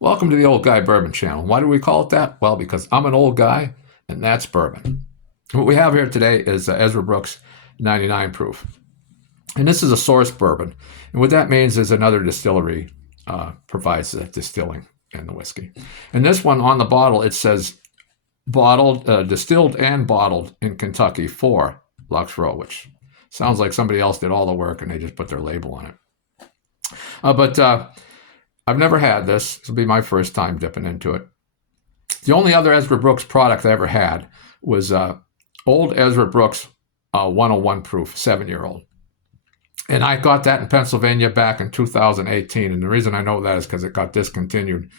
Welcome to the Old Guy Bourbon Channel. Why do we call it that? Well, because I'm an old guy, and that's bourbon. What we have here today is Ezra Brooks 99 proof. And this is a source bourbon. And what that means is another distillery provides the distilling and the whiskey. And this one on the bottle, it says bottled, distilled and bottled in Kentucky for Lux Row, which sounds like somebody else did all the work and they just put their label on it. But I've never had this. This will be my first time dipping into it. The only other Ezra Brooks product I ever had was old Ezra Brooks 101 proof, 7-year-old. And I got that in Pennsylvania back in 2018. And the reason I know that is because it got discontinued.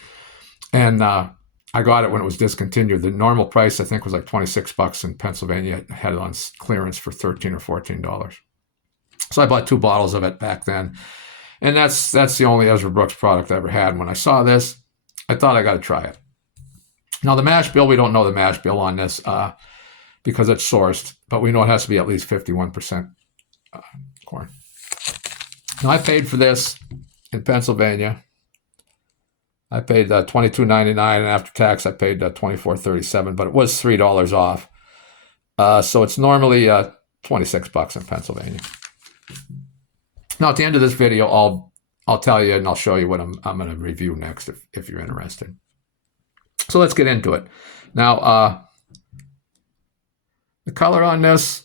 And I got it when it was discontinued. The normal price, I think, was like $26 in Pennsylvania. I had it on clearance for $13 or $14. So I bought 2 bottles of it back then. And that's the only Ezra Brooks product I ever had. And when I saw this, I thought I got to try it. Now, the mash bill, we don't know the mash bill on this because it's sourced, but we know it has to be at least 51% corn. Now, I paid for this in Pennsylvania. I paid $22.99, and after tax, I paid $24.37, but it was $3 off. So it's normally $26 in Pennsylvania. Now, at the end of this video, I'll tell you and I'll show you what I'm going to review next if you're interested. So let's get into it. Now, the color on this,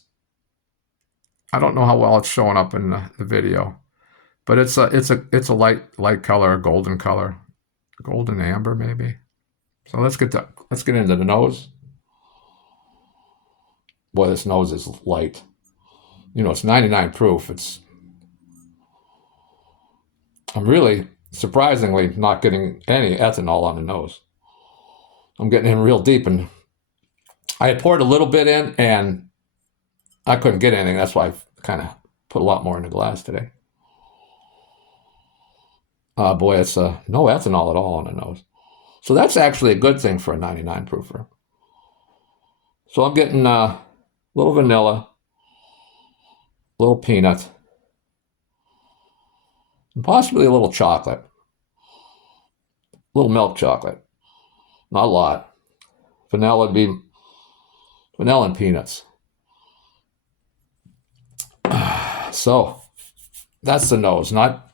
I don't know how well it's showing up in the video, but it's a light color, a golden color, golden amber maybe. So let's get into the nose. Boy, this nose is light. You know, it's 99 proof. I'm really, surprisingly, not getting any ethanol on the nose. I'm getting in real deep, and I had poured a little bit in, and I couldn't get anything. That's why I've kind of put a lot more in the glass today. Boy, it's no ethanol at all on the nose. So that's actually a good thing for a 99 proofer. So I'm getting a little vanilla, a little peanut, and possibly a little chocolate, a little milk chocolate. Not a lot. Vanilla would be vanilla and peanuts. So that's the nose. Not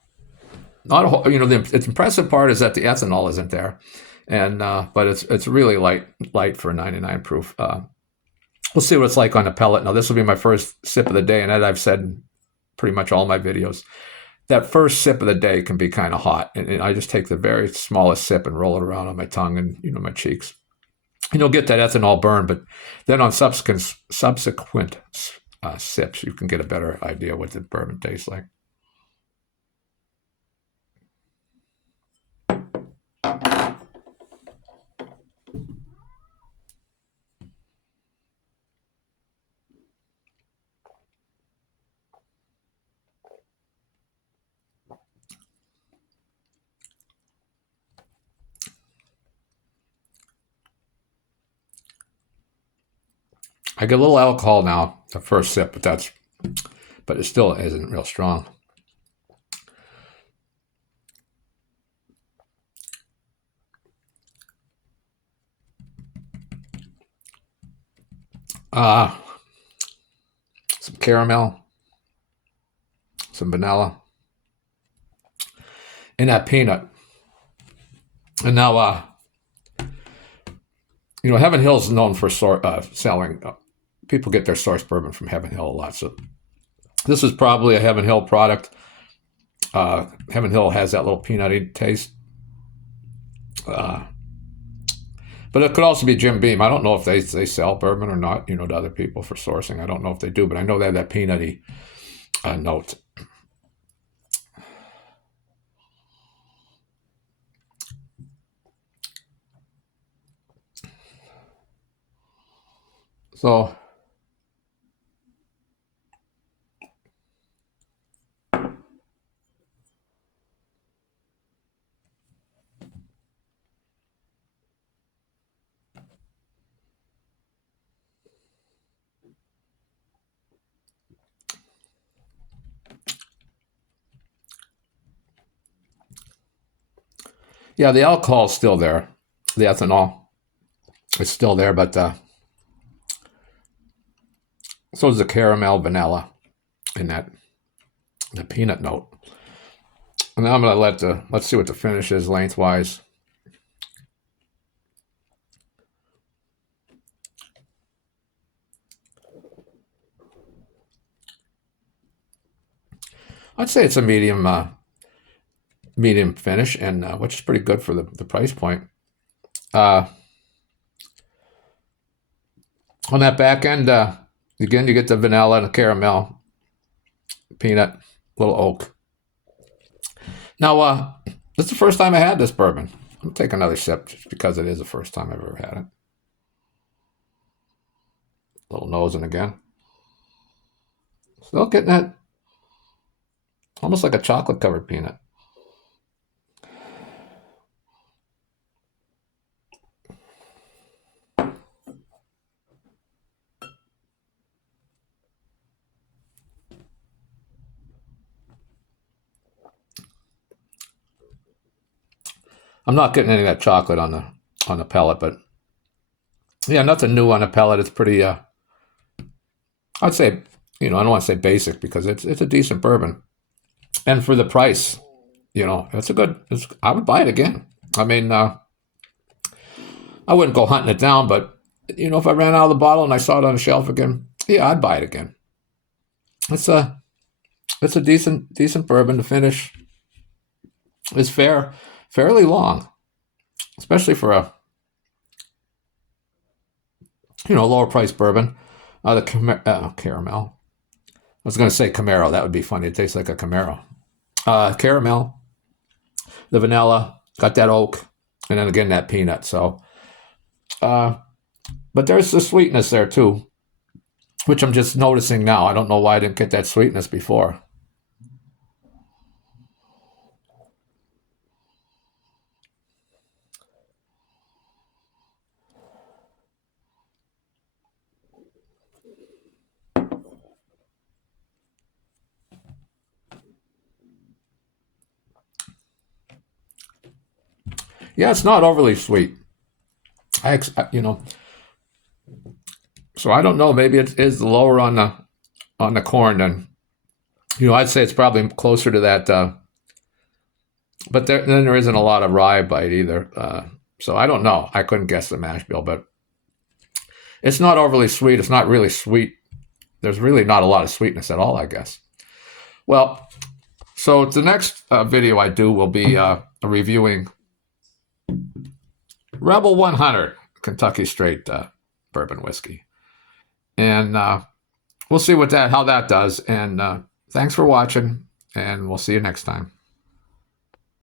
a whole, you know, the impressive part is that the ethanol isn't there, and but it's really light for a 99 proof. We'll see what it's like on the pellet. Now this will be my first sip of the day, and as I've said in pretty much all my videos, that first sip of the day can be kind of hot, and I just take the very smallest sip and roll it around on my tongue and my cheeks. And you'll get that ethanol burn, but then on subsequent sips, you can get a better idea what the bourbon tastes like. I get a little alcohol now, the first sip, but it still isn't real strong. Some caramel, some vanilla, and that peanut. And now, Heaven Hill is known for selling. People get their source bourbon from Heaven Hill a lot. So this is probably a Heaven Hill product. Heaven Hill has that little peanutty taste. But it could also be Jim Beam. I don't know if they sell bourbon or not, to other people for sourcing. I don't know if they do, but I know they have that peanutty note. So Yeah, the alcohol's still there. The ethanol is still there, but so is the caramel vanilla in that the peanut note. And now I'm gonna let's see what the finish is lengthwise. I'd say it's a medium finish, and which is pretty good for the price point. On that back end, again, you get the vanilla and the caramel, peanut, little oak. Now, this is the first time I had this bourbon. I'm gonna take another sip just because it is the first time I've ever had it. Little nosing again. Still getting that almost like a chocolate covered peanut. I'm not getting any of that chocolate on the pellet, but yeah, nothing new on the pellet. It's pretty. I'd say, I don't want to say basic because it's a decent bourbon, and for the price, it's a good. I would buy it again. I mean, I wouldn't go hunting it down, but if I ran out of the bottle and I saw it on the shelf again, yeah, I'd buy it again. It's a decent bourbon. The finish is fairly long, especially for a lower price bourbon. The caramel. I was going to say Camaro. That would be funny. It tastes like a Camaro. Caramel, the vanilla, got that oak, and then again that peanut. So, but there's the sweetness there too, which I'm just noticing now. I don't know why I didn't get that sweetness before. Yeah, it's not overly sweet. So I don't know. Maybe it is lower on the corn than I'd say it's probably closer to that. But then there isn't a lot of rye bite either. So I don't know. I couldn't guess the mash bill, but it's not overly sweet. It's not really sweet. There's really not a lot of sweetness at all, I guess. Well, so the next video I do will be reviewing Rebel 100 Kentucky Straight bourbon whiskey, and we'll see how that does. And thanks for watching, and we'll see you next time.